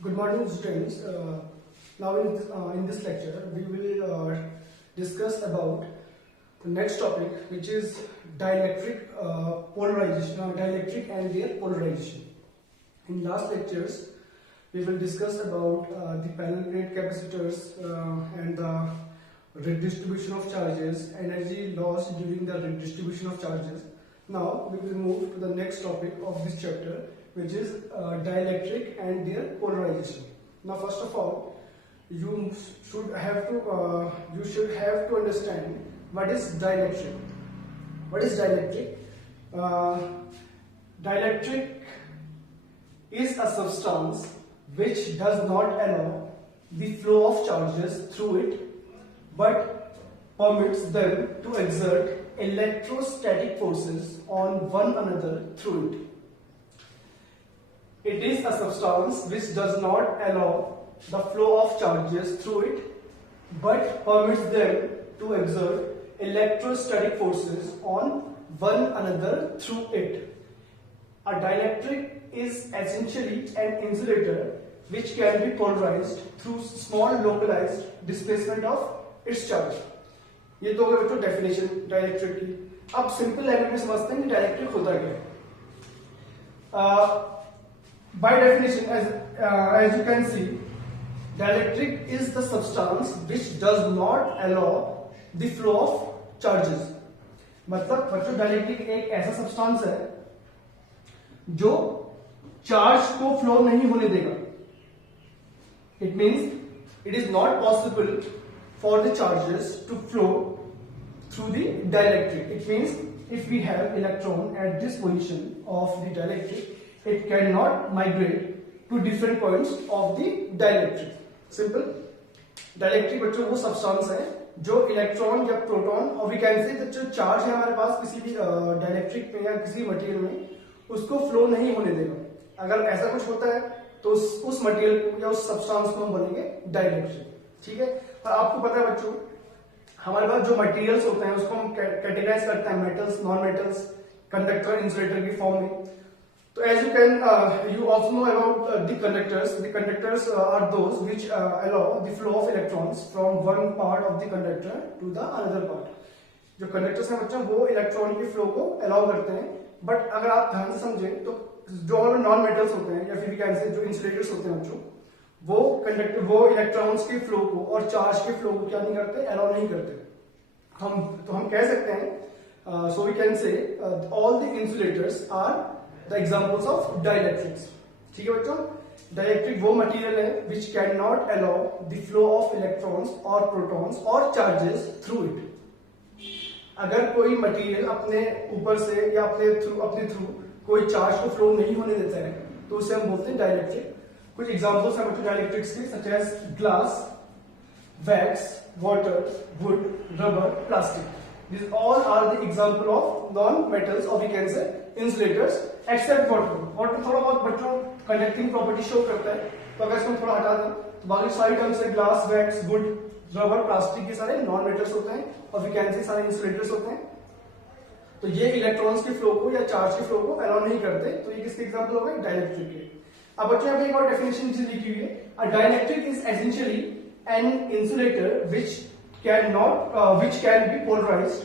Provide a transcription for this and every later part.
Good morning, students. Now in this lecture, we will discuss about the next topic, which is dielectric polarization, dielectric and their polarization. In last lectures, we will discuss about the parallel plate capacitors and the redistribution of charges, energy lost during the redistribution of charges. Now we will move to the next topic of this chapter, which is dielectric and their polarization. Now, first of all, you should have to understand what is dielectric. What is dielectric? Dielectric is a substance which does not allow the flow of charges through it, but permits them to exert electrostatic forces on one another through it. It is a substance which does not allow the flow of charges through it, but permits them to exert electrostatic forces on one another through it. A dielectric is essentially an insulator which can be polarized through small localized displacement of its charge. ये तो हो गया बच्चों definition dielectric की। अब simple language में समझते हैं कि डाइलेक्ट्रिक होता क्या है। By definition, as you can see, dielectric is the substance which does not allow the flow of charges. मतलब बच्चों डाइलेक्ट्रिक एक ऐसा सब्सटेंस है जो चार्ज को फ्लो नहीं होने देगा. It means it is not possible for the charges to flow through the dielectric. It means if we have electron at this position of the dielectric, it cannot migrate to different points of the dielectric. Simple. Dielectric बच्चों वो substance है जो electron या proton और we can से जो charge है हमारे पास किसी भी डाइलेक्ट्रिक में या किसी मटेरियल में उसको फ्लो नहीं होने देगा. अगर ऐसा कुछ होता है तो उस मटेरियल को या उस सब्सटेंस को हम बोलेंगे डाइलेक्ट्रिक. ठीक है. और आपको पता है बच्चों हमारे पास जो मटेरियल्स होते हैं उसको हम कैटेगराइज करते हैं metals, non metals, conductor, insulator की फॉर्म में. So as you can, you also know about the conductors. The conductors are those which allow the flow of electrons from one part of the conductor to the another part. जो conductors हैं बच्चों वो electron के flow को allow करते हैं. But अगर आप ध्यान से समझें तो जो हमारे नॉन मेटल्स होते हैं या फिर कैन से जो इंसुलेटर्स होते हैं बच्चों वो इलेक्ट्रॉन्स के फ्लो को और चार्ज के फ्लो को क्या नहीं करते, अलाउ नहीं करते. हम कह सकते हैं so we can say all the insulators are the examples of dielectrics. ठीक है बच्चों. डाइलेक्ट्रिक वो मटेरियल है which can not allow the flow of electrons और प्रोटॉन्स और चार्जेस थ्रू इट. अगर कोई मटेरियल अपने ऊपर से या अपने थ्रू कोई चार्ज को फ्लो नहीं होने देता है तो उसे हम बोलते हैं डाइलेक्ट्रिक. कुछ एग्जाम्पल्स हैं बच्चों डाइलेक्ट्रिक्स के, such as glass, wax, water, wood, rubber, plastic. These all are the example of non-metals or we can say insulators except water. Water थोड़ा बहुत बच्चों conducting property show करता है, तो अगर इसको थोड़ा हटा दें तो बाकी सारी टर्म्स है glass, wax, would, rubber, plastic के सारे नॉन मेटल्स होते हैं और we can say सारे इंसुलेटर्स होते हैं. तो ये इलेक्ट्रॉन्स के फ्लो को या चार्ज के फ्लो को अलाउ नहीं करते. तो ये किसके एग्जाम्पल हो गए, डाइलेक्ट्रिक के. अब बच्चों यहाँ पे एक और डेफिनेशन लिखी हुई है. अ dielectric is essentially an insulator which can be polarized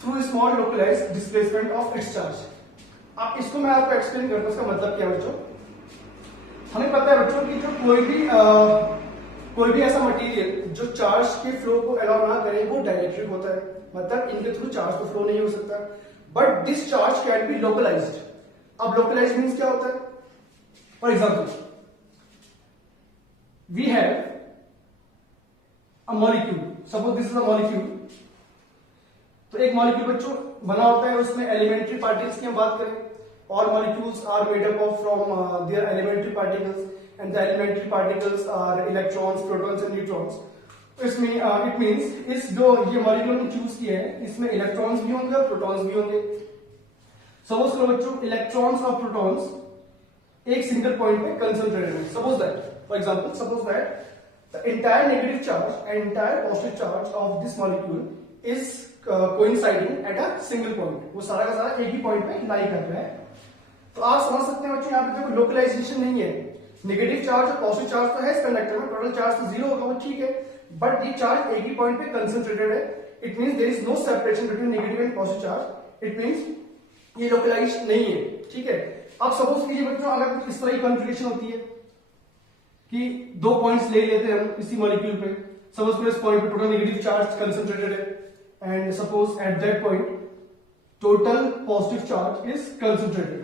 through a small localized displacement of its charge. अब इसको मैं आपको एक्सप्लेन करता हूं इसका मतलब क्या है बच्चों. हमें पता है बच्चों कि जो कोई भी ऐसा मटेरियल जो चार्ज के फ्लो को अलाउ ना करे वो डाइलेक्ट्रिक होता है. मतलब इनके थ्रू चार्ज तो फ्लो नहीं हो सकता. But this charge can be localized. अब लोकलाइज्ड मींस क्या होता है. For example we have a molecule. Suppose this is a molecule. तो एक मॉलिक्यूल बच्चों बना होता है उसमें एलिमेंट्री पार्टिकल्स की हम बात करें. All molecules are made up of from their elementary particles and the elementary particles are electrons, protons and neutrons. इसमें इट मींस इस जो ये मॉलिक्यूल ने चूज किया है इसमें इलेक्ट्रॉन्स भी होंगे और प्रोटॉन्स भी होंगे. सपोज करो बच्चों इलेक्ट्रॉन्स और प्रोटॉन्स एक सिंगल पॉइंट पे कंसंट्रेटेड है. Suppose that for example suppose that the entire negative charge and entire positive charge of this molecule is coinciding at a single point. वो सारा का सारा एक ही पॉइंट पे लाई कर रहा है. तो आप समझ सकते हैं बच्चों यहाँ पे देखो लोकलाइजेशन नहीं है. नेगेटिव चार्ज और पॉजिटिव चार्ज तो है इस कंडक्टर में, टोटल चार्ज तो जीरो होगा, वो ठीक है, बट ये चार्ज एक ही पॉइंट पे कंसंट्रेटेड है. It means there is no separation between negative and positive charge. It means ये लोकलाइज नहीं है. ठीक है. अब सपोज कीजिए बच्चों अगर कुछ इस तरह की कॉन्फ़िगरेशन होती है कि दो पॉइंट्स ले लेते हैं हम इसी मॉलिक्यूल पे. सपोज इस पॉइंट पे टोटल नेगेटिव चार्ज कंसंट्रेटेड है and suppose at that point total positive charge is concentrated.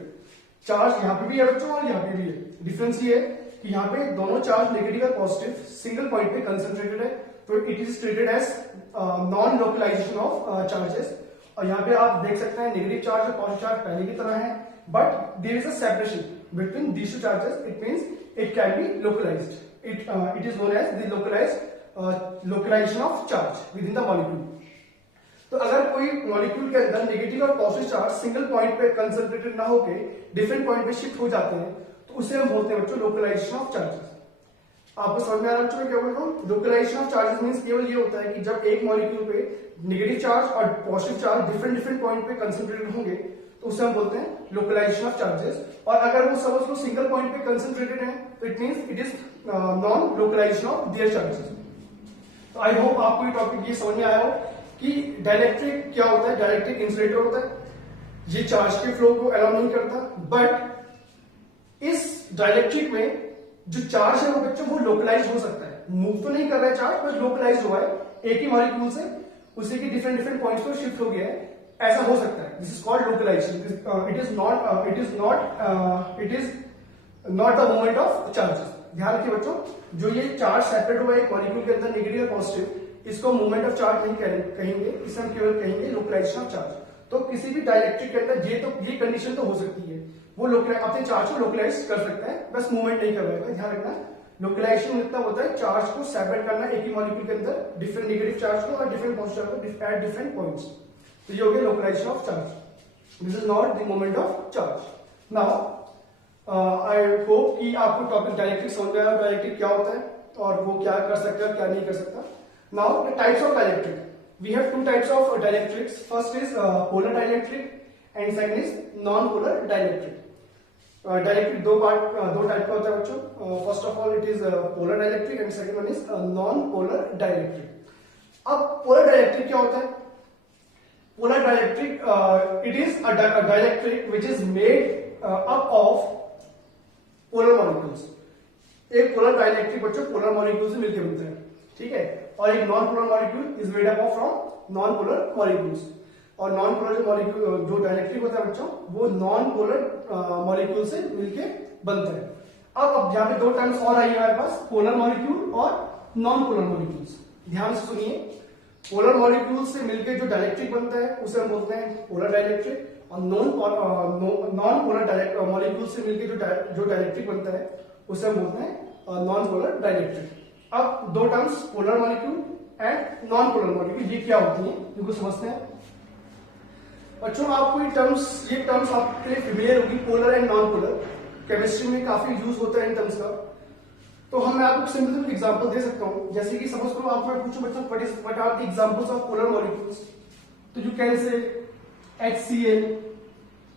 Charge यहाँ पे भी है बच्चों और यहाँ पे भी है. डिफरेंस ये है कि यहाँ पे दोनों चार्ज नेगेटिव और पॉजिटिव सिंगल पॉइंट पे कंसंट्रेटेड है, तो it is treated as non localization of charges. और यहाँ पे आप देख सकते हैं नेगेटिव चार्ज और पॉजिटिव चार्ज पहले की तरह है, but there is a separation between these two charges. It means it can be localized. It is known as the localization of charge within the molecule. तो अगर कोई molecule के अंदर नेगेटिव और पॉजिटिव चार्ज सिंगल पॉइंट पे concentrated ना होके different point पे शिफ्ट हो जाते हैं, तो उसे हम बोलते हैं बच्चों लोकलाइजेशन ऑफ चार्जेस. आपको समझ में आ रहा है बच्चों मैं क्या बोल रहा हूँ? लोकलाइजेशन ऑफ चार्जेस मींस केवल ये होता है कि जब एक मॉलिक्यूल पे नेगेटिव चार्ज और पॉजिटिव चार्ज डिफरेंट पॉइंट पे कंसंट्रेटेड होंगे, तो उसे हम बोलते हैं लोकलाइजेशन ऑफ चार्जेस. और अगर वो सपोज को सिंगल पॉइंट पे कंसंट्रेटेड है, तो it means it is non localization of their charges. तो आई होप आपको ये टॉपिक ये समझ में आया हो कि डाइलेक्ट्रिक क्या होता है. डाइलेक्ट्रिक इंसुलेटर होता है, ये चार्ज के फ्लो को अलाउ नहीं करता, बट इस डाइलेक्ट्रिक में जो चार्ज है वो बच्चों वो लोकलाइज हो सकता है. मूव तो नहीं कर रहा है चार्ज, बस लोकलाइज हुआ है एक ही मॉलिक्यूल से उसी के डिफरेंट पॉइंट्स पर शिफ्ट हो गया है. ऐसा हो सकता है. This is called localization. It is not the movement of charges. ध्यान रखिए बच्चों, जो ये चार्ज सेपरेट हुआ है एक मॉलिक्यूल के अंदर नेगेटिव और पॉजिटिव, इसको मूवमेंट ऑफ चार्ज नहीं कहेंगे, इसे हम केवल कहेंगे लोकलाइजेशन ऑफ चार्ज. तो किसी भी डाइलेक्ट्रिक के अंदर ये कंडीशन तो हो सकती है, वो अपने चार्ज को लोकलाइज कर सकता है, बस मूवमेंट नहीं कर पाएगा. ध्यान रखना, लोकलाइजेशन मतलब होता है चार्ज को सेपरेट करना एक ही मॉलिक्यूल के अंदर डिफरेंट नेगेटिव चार्ज को और डिफरेंट पॉजिटिव चार्ज को एट डिफरेंट पॉइंट्स. तो ये हो गया localization of charge. This is not the movement of charge. Now I hope कि आपको टॉपिक डाइलेक्ट्रिक समझ में आया, डाइलेक्ट्रिक क्या होता है और वो क्या कर सकता है क्या नहीं कर सकता. Now the types of dielectric. We have two types of dielectrics. First is polar dielectric and second is non-polar dielectric. Dielectric दो टाइप का होता है बच्चों. First of all it is polar dielectric and second one is non-polar dielectric. अब polar dielectric क्या होता है? Polar dielectric it is a dielectric which is made up of polar molecules. एक polar dielectric बच्चों polar molecules से मिलकर बनता है. ठीक है. और एक non polar molecule is made up of from non polar molecules. और नॉन पोलर जो मॉलिक्यूल जो डाइलेक्ट्रिक होता है बच्चों, वो नॉन पोलर मॉलिक्यूल से मिलके बनता है. अब यहाँ पे दो टर्म्स और आई है हमारे पास, पोलर मॉलिक्यूल और नॉन पोलर मॉलिक्यूल्स. ध्यान से सुनिए, पोलर मॉलिक्यूल से मिलकर जो डाइलेक्ट्रिक बनता है उसे हम बोलते हैं पोलर डाइलेक्ट्रिक, और नॉन पोलर मॉलिक्यूल से मिलकर जो डाइलेक्ट्रिक बनता है उसे हम बोलते हैं नॉन पोलर डाइलेक्ट्रिक. अब दो terms polar molecule and non polar molecule ये क्या होती हैं इनको समझते हैं बच्चों. आपको ये टर्म्स आपके लिए फेमिलियर होगी, polar and non polar. Chemistry में काफी यूज होता है इन टर्म्स का. तो हम मैं आपको सिंपल एग्जांपल दे सकता हूं. जैसे कि सपोज करो आपको मैं पूछूं बच्चों what are the examples of polar molecules, तो you can say HCl,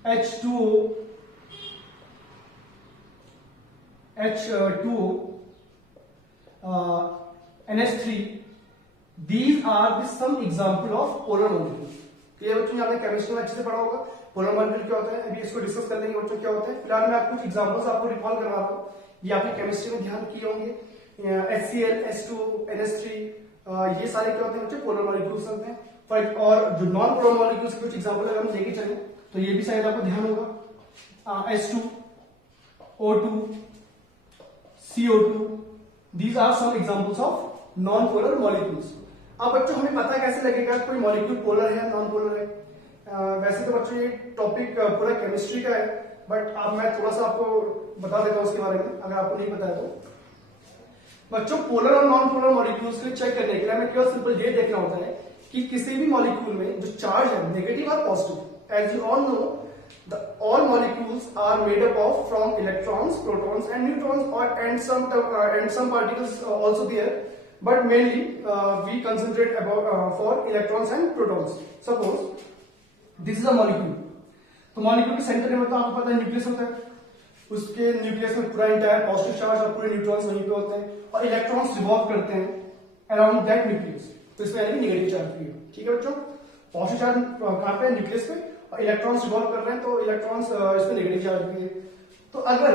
H2O, H2O, NH3. These are the some example of polar molecules. तो ये बच्चों आपने केमिस्ट्री में अच्छे से पढ़ा होगा पोलर मॉलिक्यूल क्या होता है. अभी इसको डिस्कस कर लेंगे बच्चों क्या होता है. फिलहाल मैं आपको कुछ एग्जांपल्स आपको रिकॉल करवा रहा हूँ. ये आपने केमिस्ट्री में ध्यान किए होंगे. HCl, H2O, NH3 ये सारे क्या होते हैं बच्चों पोलर मॉलिक्यूल्स होते हैं. और जो नॉन पोलर मॉलिक्यूल्स के कुछ एग्जांपल अगर हम लेके चले तो ये भी शायद आपको ध्यान होगा. H2, O2, CO2. These are some examples of non-polar molecules. अब बच्चों हमें पता कैसे लगेगा कोई मॉलिक्यूल पोलर है नॉन पोलर है. वैसे तो बच्चों ये टॉपिक पूरा केमिस्ट्री का है, बट अब मैं थोड़ा सा आपको बता देता हूँ उसके बारे में अगर आपको नहीं पता है तो. बच्चों पोलर और नॉन पोलर मॉलिक्यूल्स को चेक करने के लिए हमें केवल सिंपल ये देखना होता है कि किसी भी मॉलिक्यूल में जो चार्ज है नेगेटिव और positive. As you all know all molecules are made up of from electrons, protons and neutrons and some particles also there, but mainly we concentrate about for electrons and protons. Suppose this is a molecule. तो molecule के centre में तो आपको पता है nucleus होता है. उसके न्यूक्लियस में पूरा इंटायर पॉजिटिव चार्ज और पूरे न्यूट्रॉन्स वहीं पे होते हैं और इलेक्ट्रॉन्स रिवॉल्व करते हैं अराउंड दैट न्यूक्लियस, तो इसमें यानी नेगेटिव चार्ज भी है। ठीक है बच्चों, पॉजिटिव चार्ज कहाँ पे न्यूक्लियस पे और इलेक्ट्रॉन्स रिवॉल्व कर रहे हैं तो इलेक्ट्रॉन्स इसमें नेगेटिव चार्ज भी है। तो अगर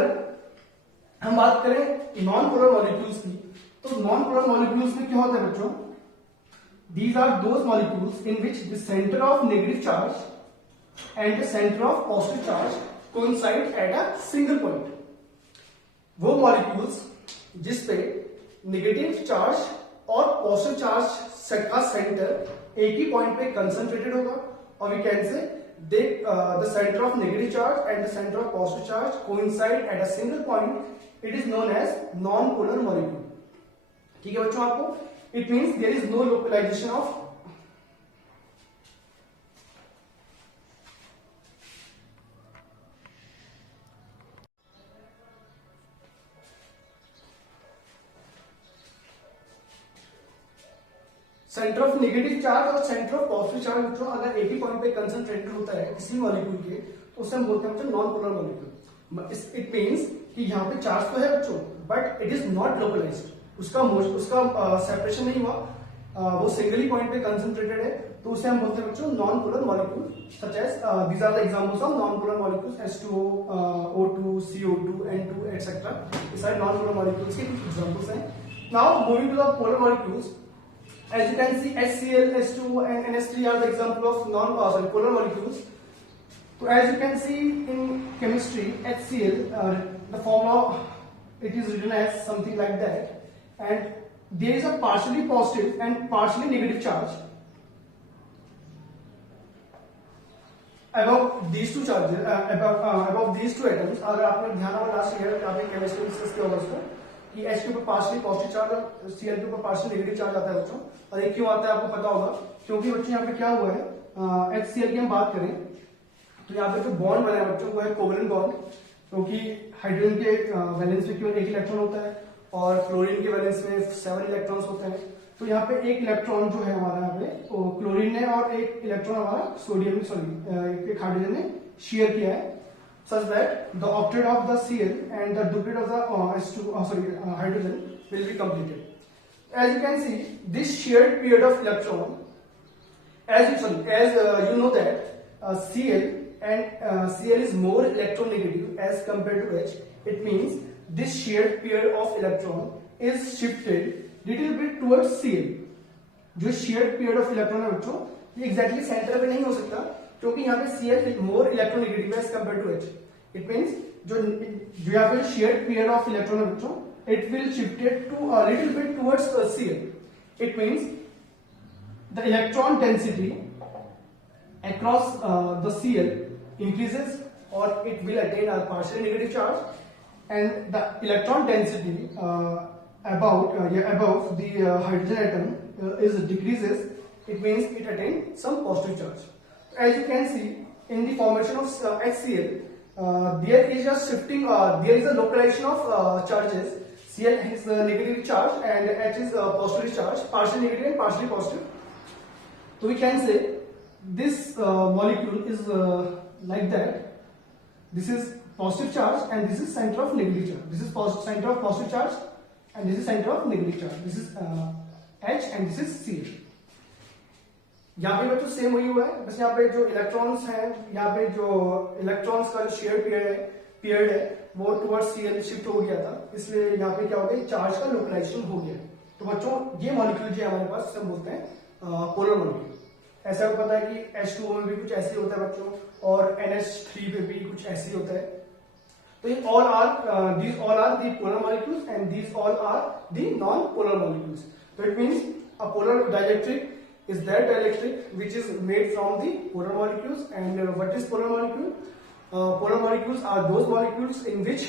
हम बात करें नॉन पोलर मॉलिक्यूल्स की, तो नॉन पोलर मॉलिक्यूल्स में क्या होता है बच्चों, these are those molecules in which the center of negative charge and the center of positive charge coincide at a single point। वो मॉलिक्यूल्स जिसपे नेगेटिव चार्ज और पॉजिटिव चार्ज का सेंटर एक ही पॉइंट पे कंसंट्रेटेड होगा, और we can say the center of negative charge and the center of positive charge coincide at a single point, it is known as non-polar molecule। ठीक है बच्चों, आपको it means there is no localization of centre of negative charge और centre of positive charge बच्चों अगर एक ही point पे कंसंट्रेटेड होता है किसी मॉलिक्यूल के, तो उसे हम बोलते हैं बच्चों non polar molecule. It means कि यहाँ पे चार्ज तो है बच्चों but it is not localized, उसका सेपरेशन नहीं हुआ, वो सिंगली पॉइंट पे कंसंट्रेटेड है, तो उसे हम बोलते हैं बच्चों non polar molecule. Such as these are the examples of non polar molecules H2O, O2, CO2, N2 etcetera. ये सारे नॉन पोलर मॉलिक्यूल्स के कुछ एग्जांपल्स हैं। Now moving to the polar molecules, as you can see HCl, H2O and NH3 are the example of polar molecules। So as you can see in chemistry, HCl, the formula it is written as something like that, and there is a partially positive and partially negative charge above these two charges, above these two atoms। अगर आपने ध्यान होगा last year आपने chemistry discuss किया होगा इसको कि H के ऊपर पार्शियली पॉजिटिव चार्ज और Cl के ऊपर पार्शियली नेगेटिव चार्ज आता है बच्चों, और ये क्यों आता है आपको पता होगा, क्योंकि बच्चों यहाँ पे क्या हुआ है, HCl की हम बात करें तो यहाँ पे जो बॉन्ड बना है बच्चों वो है कोवेलेंट बॉन्ड, क्योंकि हाइड्रोजन के वैलेंस में केवल एक इलेक्ट्रॉन होता है और क्लोरीन के वैलेंस में 7 इलेक्ट्रॉन्स होते हैं। तो यहाँ पे एक इलेक्ट्रॉन जो है हमारा यहाँ पे क्लोरीन ने और एक इलेक्ट्रॉन हमारा एक हाइड्रोजन ने शेयर किया है, such that the octet of the Cl and the duplet of the hydrogen will be completed। As you can see, this shared pair of electron, as you know that Cl and Cl is more electronegative as compared to H। It means this shared pair of electron is shifted little bit towards Cl। जो shared pair of electron है बच्चों ये exactly center पे नहीं हो सकता, क्योंकि यहाँ पे Cl more electronegative as compared to H। It means जो यहाँ पे shared pair of electron है बच्चों it will shifted to a little bit towards Cl। It means the electron density across the Cl increases or it will attain a partially negative charge, and the electron density above the hydrogen atom is decreases। It means it attains some positive charge। As you can see in the formation of HCl, there is a shifting, there is a localization of charges। Cl is negatively charged and H is positively charged, partially negative and partially positive। So we can say this molecule is like that, this is positive charge and this is center of negative charge, this is center of positive charge and this is center of negative charge, this is H and this is Cl। यहाँ पे बच्चों same वही हुआ है, बस यहाँ पे जो इलेक्ट्रॉन्स हैं, यहाँ पे जो इलेक्ट्रॉन्स का जो शेयर पीरियड है वो टुवर्ड्स Cl शिफ्ट हो गया था, इसलिए यहाँ पे क्या हो गया चार्ज का लोकलाइजेशन हो गया। तो बच्चों ये मॉलिक्यूल जो है हमारे पास हम बोलते हैं पोलर मॉलिक्यूल। ऐसा आपको पता है कि H2O में भी कुछ ऐसे होता है बच्चों और NH3 पे भी कुछ ऐसे होता है। तो ये all are these all are the polar molecules and these all are the non-polar molecules। So it means a polar dielectric is that dielectric which is made from the polar molecules। And what is polar molecule? Polar molecules are those molecules in which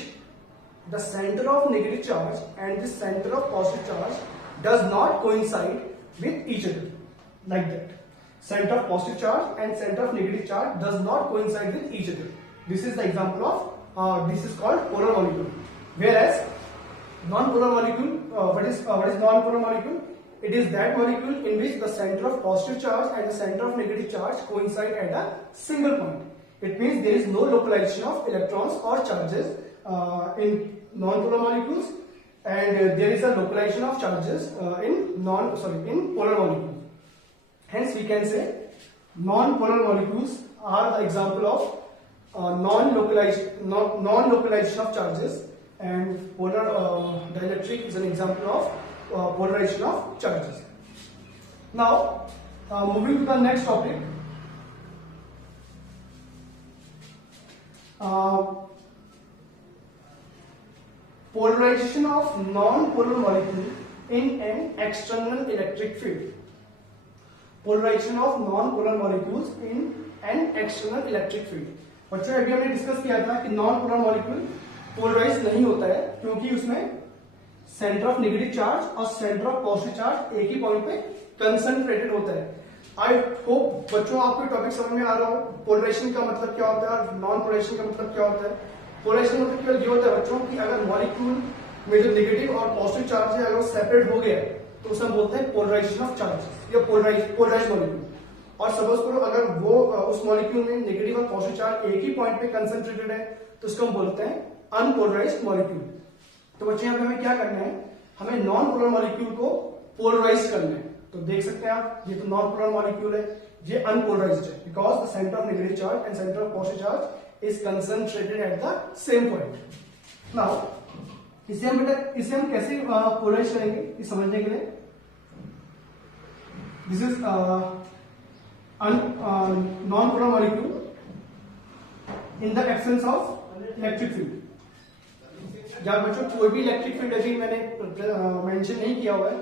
the center of negative charge and the center of positive charge does not coincide with each other, like that। Center of positive charge and center of negative charge does not coincide with each other। This is the example of this is called polar molecule। Whereas non-polar molecule, what is non-polar molecule? It is that molecule in which the center of positive charge and the center of negative charge coincide at a single point। It means there is no localization of electrons or charges in non-polar molecules, and there is a localization of charges in polar molecules. Hence we can say non-polar molecules are the example of non-localization of charges, and polar dielectric is an example of polarization of charges. Now moving to the next topic, polarization of non-polar molecule in an external electric field. Polarization of non-polar molecules in an external electric field. बच्चों अभी हमने discuss किया था कि non-polar molecule polarise नहीं होता है क्योंकि उसमें सेंटर ऑफ नेगेटिव चार्ज और सेंटर ऑफ पॉजिटिव चार्ज एक ही पॉइंट पे कंसंट्रेटेड होता है. आई होप बच्चों आपको टॉपिक समझ में आ रहा हो. पोलराइजेशन का मतलब क्या होता है और नॉन पोलराइजेशन का मतलब क्या होता है. पोलराइजेशन मतलब केवल ये होता है बच्चों कि अगर मॉलिक्यूल में जो नेगेटिव और पॉजिटिव चार्ज है अगर वो सेपरेट हो गया तो उसे हम बोलते हैं पोलराइजेशन ऑफ चार्जेस या पोलराइज मॉलिक्यूल. और सपोज करो अगर वो उस मॉलिक्यूल में नेगेटिव और पॉजिटिव चार्ज एक ही पॉइंट पे कंसंट्रेटेड है तो उसको हम बोलते हैं अनपोलराइज्ड मॉलिक्यूल. तो बच्चे यहाँ पे हमें क्या करना है, हमें नॉन पोलर मॉलिक्यूल को पोलराइज करना है. तो देख सकते हैं आप ये तो नॉन पोलर मॉलिक्यूल है, ये अनपोलराइज्ड है because the centre of negative charge and centre of positive charge is concentrated at the same point. Now इसे हम कैसे पोलराइज करेंगे ये समझने के लिए, this is non-polar molecule in the absence of electric field. जब बच्चों कोई भी इलेक्ट्रिक फील्ड अभी मैंने मेंशन नहीं किया हुआ है,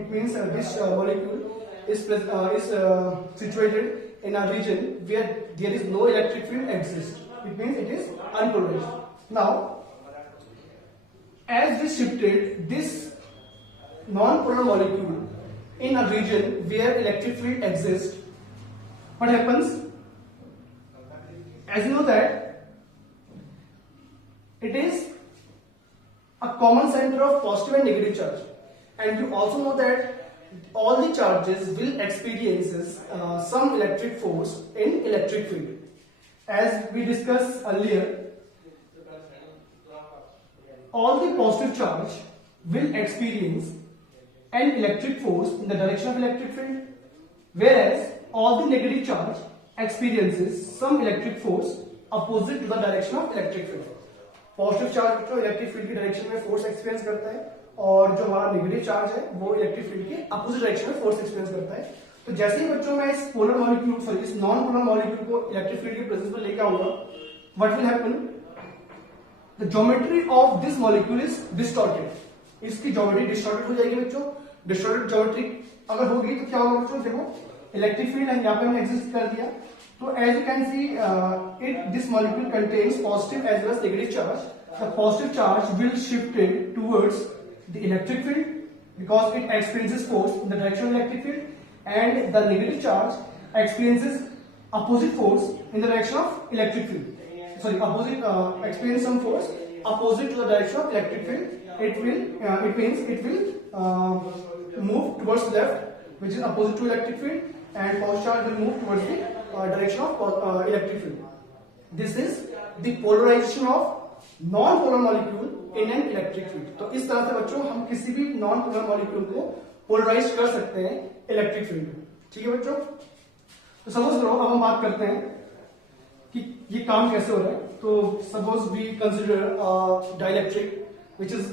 it means this molecule is situated in a region where there is no electric field exists. It means it is unpolarized. Now, as we shifted this non-polar molecule in a region where electric field exists, what happens? As you know that it is a common center of positive and negative charge, and you also know that all the charges will experiences some electric force in electric field. As we discussed earlier, all the positive charge will experience an electric force in the direction of electric field, whereas all the negative charge experiences some electric force opposite to the direction of electric field. Positive charge जो electric field की direction में force experience करता है और जो हमारा negative charge है वो इलेक्ट्रिक फील्ड के अपोजिट डायरेक्शन में फोर्स एक्सपीरियंस करता है. तो जैसे ही बच्चों मैं इस पोलर मॉलिक्यूल इस नॉन पोलर मॉलिक्यूल को इलेक्ट्रिक फील्ड के प्रेजेंस में लेकर आऊंगा, what will happen, the geometry of this molecule is distorted. इसकी ज्योमेट्री डिस्टॉर्टेड हो जाएगी बच्चों. डिस्टॉर्टेड ज्योमेट्री अगर होगी तो क्या होगा बच्चों, देखो इलेक्ट्रिक फील्ड है यहाँ पे हमने एग्जिस्ट कर दिया. तो as you can see this molecule contains positive as well as negative charge. The positive charge will shifted towards the electric field because it experiences force in the direction of electric field, and the negative charge experiences opposite force in the direction of electric field. Sorry, experience some force opposite to the direction of electric field. It means it will move towards left, which is opposite to electric field, and positive charge will move towards the direction of electric field. This is the polarization of non-polar molecule in an electric field. तो इस तरह से बच्चों हम किसी भी non-polar molecule को polarize कर सकते हैं इलेक्ट्रिक फील्ड में. ठीक है बच्चों, तो समझ लो अब हम बात करते हैं कि ये काम कैसे हो रहा है. तो suppose we consider dielectric which is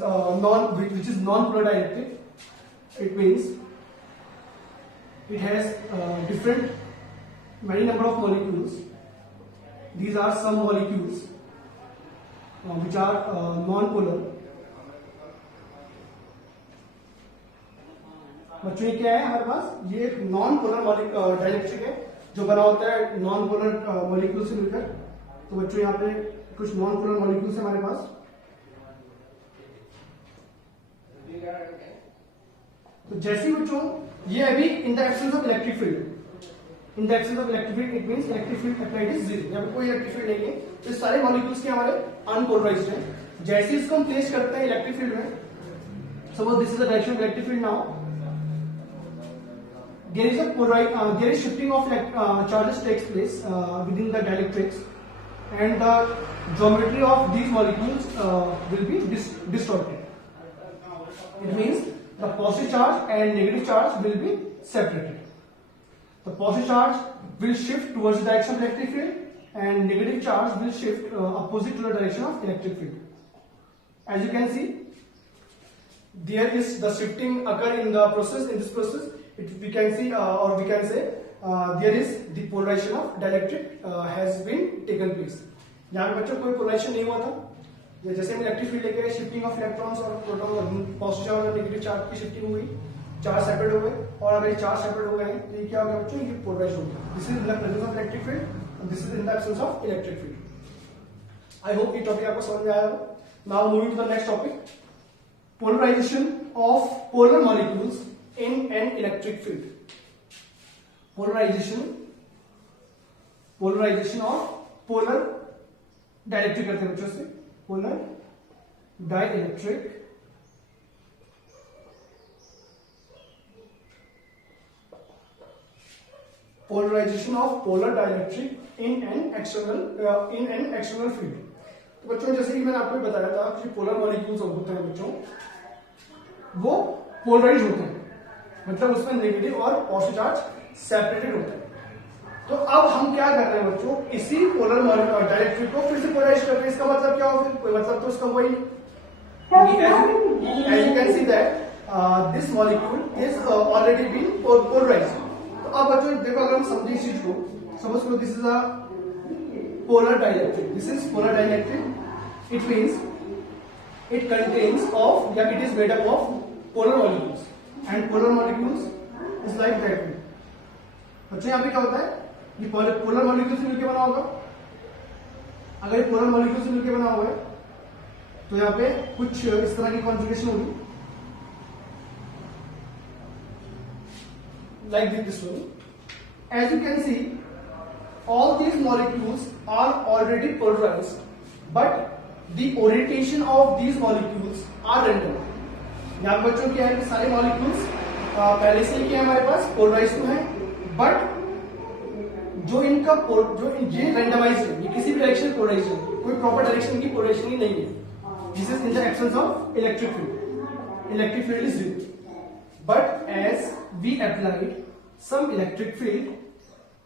non-polar dielectric. It means it has many number of molecules. These are some molecules which are non-polar. बच्चों ये क्या है हमारे पास, ये नॉन पोलर डाइलेक्ट्रिक है जो बना होता है नॉन पोलर मॉलिक्यूल से मिलकर. तो बच्चों यहाँ पे कुछ नॉन पोलर मॉलिक्यूल्स है हमारे पास. तो जैसे बच्चों ये अभी इन the absence of electric field, in the absence of electric field it means electric field applied is zero. यहाँ पे कोई इलेक्ट्रिक फील्ड नहीं है. तो सारे मॉलिक्यूल्स के हमारे अनपोलराइज्ड हैं. जैसे इसको हम प्लेस करते हैं इलेक्ट्रिक फील्ड में, suppose this is the direction of electric field. Now there is shifting of charges takes place within the dielectrics. and the geometry of these molecules will be distorted. It means the positive charge and negative charge will be separated. The positive charge will shift towards the direction of electric field and negative charge will shift opposite to the direction of electric field. As you can see, there is the shifting occur in the process. In this process, we can see or we can say there is the polarization of dielectric has been taken place. यहाँ पे बच्चों कोई polarisation नहीं हुआ था. जैसे हम electric field लेके शिफ्टिंग ऑफ इलेक्ट्रॉन्स और प्रोटॉन, पॉजिटिव चार्ज और नेगेटिव चार्ज की शिफ्टिंग हुई, चार्ज सेपरेट हो गए, और अगर चार्ज सेपरेट हो गए हैं तो ये क्या हो गया बच्चों, ये पोलराइज हो गया. This is in the presence of electric field, this is in the absence of electric field. I hope ये टॉपिक आपको समझ में आया हो. Now moving to the next topic, polarization of polar molecules in an electric field. Polarization of polar dielectric करते हैं बच्चों से, polar dielectric polarization of polar dielectric in an external field. तो बच्चों जैसे कि मैंने आपको बताया था कि पोलर मॉलिक्यूल्स होते हैं बच्चों, वो पोलराइज होते हैं, मतलब उसमें नेगेटिव और पॉजिटिव चार्ज सेपरेटेड होते हैं. तो अब हम क्या कर रहे हैं बच्चों, इसी पोलर डाइलेक्ट्रिक को फिर से पोलराइज कर रहे हैं. इसका मतलब क्या होगा, कोई मतलब तो इसका वही नहीं. As you can see that this molecule is already been polarized. तो अब बच्चों देखो, अगर हम समझे इस चीज को, सपोज करो this is a polar dielectric. This is polar dielectric. It means it contains of, yeah, it is made up of polar molecules, and polar molecules is like that. बच्चे यहाँ पे क्या होता है, ये polar molecules से मिलकर बना होगा. अगर ये polar molecules से मिलकर बना हुआ है तो यहाँ पे कुछ इस तरह की कॉन्फ़िगरेशन होगी, like this one. As you can see, all these molecules are already polarized, but the orientation of these molecules are random. यहाँ पे बच्चों क्या है कि सारे molecules पहले से ही क्या हमारे पास polarized तो है, but जो इनका जो ये randomized है, ये किसी भी डायरेक्शन polarized है, कोई proper डायरेक्शन की polarization ही नहीं है. This is in the absence of electric field. Electric field is zero. But as we applied some electric field,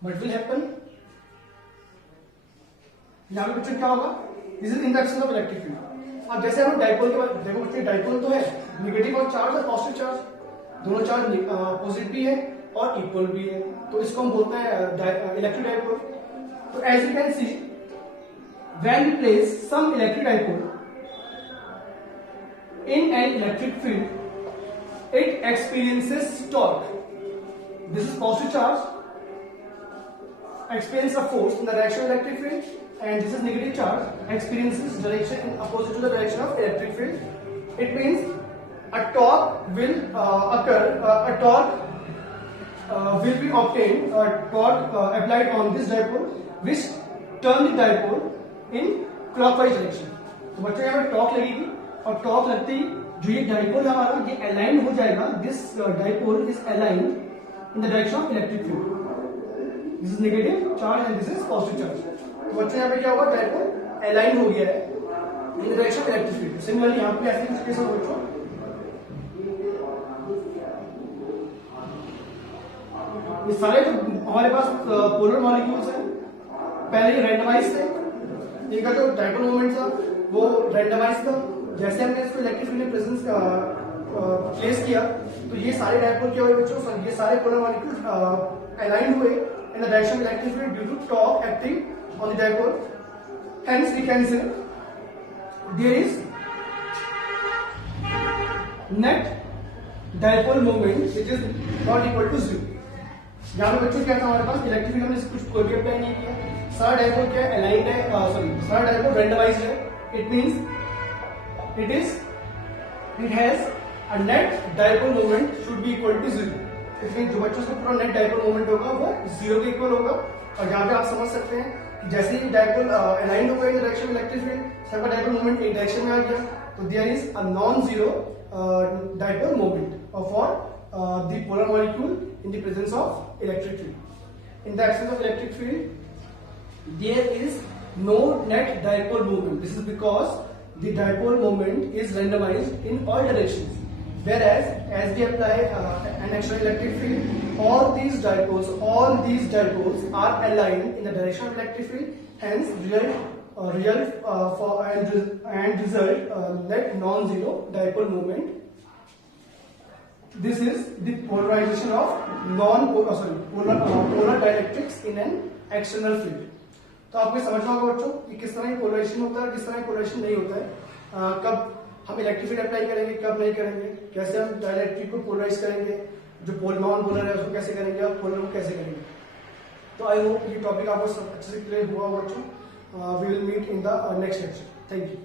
what will happen? यहाँ पे बच्चों क्या होगा, this is in the absence of electric field. अब जैसे हम डाइपोल के बाद देखो बच्चों, डाइपोल तो है, नेगेटिव और चार्ज और पॉजिटिव चार्ज, दोनों चार्ज पॉजिटिव भी है और इक्वल भी है, तो इसको हम बोलते हैं इलेक्ट्रिक डाइपोल. तो as you can see, when we place some electric dipole in an electric field, it experiences torque. This is positive charge experience a force in the direction of electric field, and this is negative charge experiences direction in opposite to the direction of electric field. It means a torque will occur, a torque will be obtained, a torque applied on this dipole, which turn the dipole in clockwise direction. तो बच्चों यहाँ पे torque लगेगी, और torque लगते ही जो ये dipole हमारा ये अलाइन हो जाएगा. This dipole is align in the direction of electric field. This is negative charge and this is positive charge. तो बच्चों यहाँ पे क्या होगा, डाइपोल अलाइन हो गया है इन the direction of electric field. Similarly यहाँ पे ऐसे केस हो बच्चों, ये सारे जो हमारे पास पोलर मॉलिक्यूल्स हैं, पहले ये रैंडमाइज थे, इनका जो डाइपोल मोमेंट था वो रैंडमाइज था. जैसे हमने इसको इलेक्ट्रिक फील्ड में प्रेजेंस प्लेस किया, तो ये सारे डाइपोल क्या हुए बच्चों, ये सारे पोलर मॉलिक्यूल्स अलाइन हुए in the direction of electric field due to torque acting on the dipole. Hence we can say there is net dipole moment which is not equal to zero. यहाँ पे बच्चों क्या था हमारे पास, electric field हमने कुछ कोई भी अप्लाई नहीं किया, सारा डाइपोल क्या है, अलाइंड है, सारा डाइपोल रैंडमाइज्ड है. It means it has a net dipole moment should be equal to zero. इसलिए जो बच्चों का पूरा नेट डाइपोल मोमेंट होगा वो जीरो के इक्वल होगा. और यहाँ पे आप समझ सकते हैं कि जैसे ही डाइपोल अलाइंड होगा इन डायरेक्शन इलेक्ट्रिक फील्ड, सबका डाइपोल मोमेंट एक डायरेक्शन में आ गया, तो there is a non zero dipole moment for the polar molecule in the presence of electric field. In the absence of electric field there is no net dipole moment. This is because the dipole moment is randomized in all directions. Whereas as we apply an extra electric field, all these dipoles are aligned in the direction of electric field. Hence, result net non-zero dipole moment. This is the polarization of polar dielectrics in an external field. तो आपको समझना होगा बच्चों कि किस तरह polarisation होता है, किस तरह पोलराइजेशन नहीं होता है, कब हम इलेक्ट्रिक फील्ड अप्लाई करेंगे, कब नहीं करेंगे, कैसे हम डाइलेक्ट्रिक को पोलराइज करेंगे, जो नॉन पोलर है उसको कैसे करेंगे और पोलर को कैसे करेंगे. तो आई होप ये टॉपिक आपको अच्छे से क्लियर हुआ बच्चों. We will meet in the next lecture. Thank you.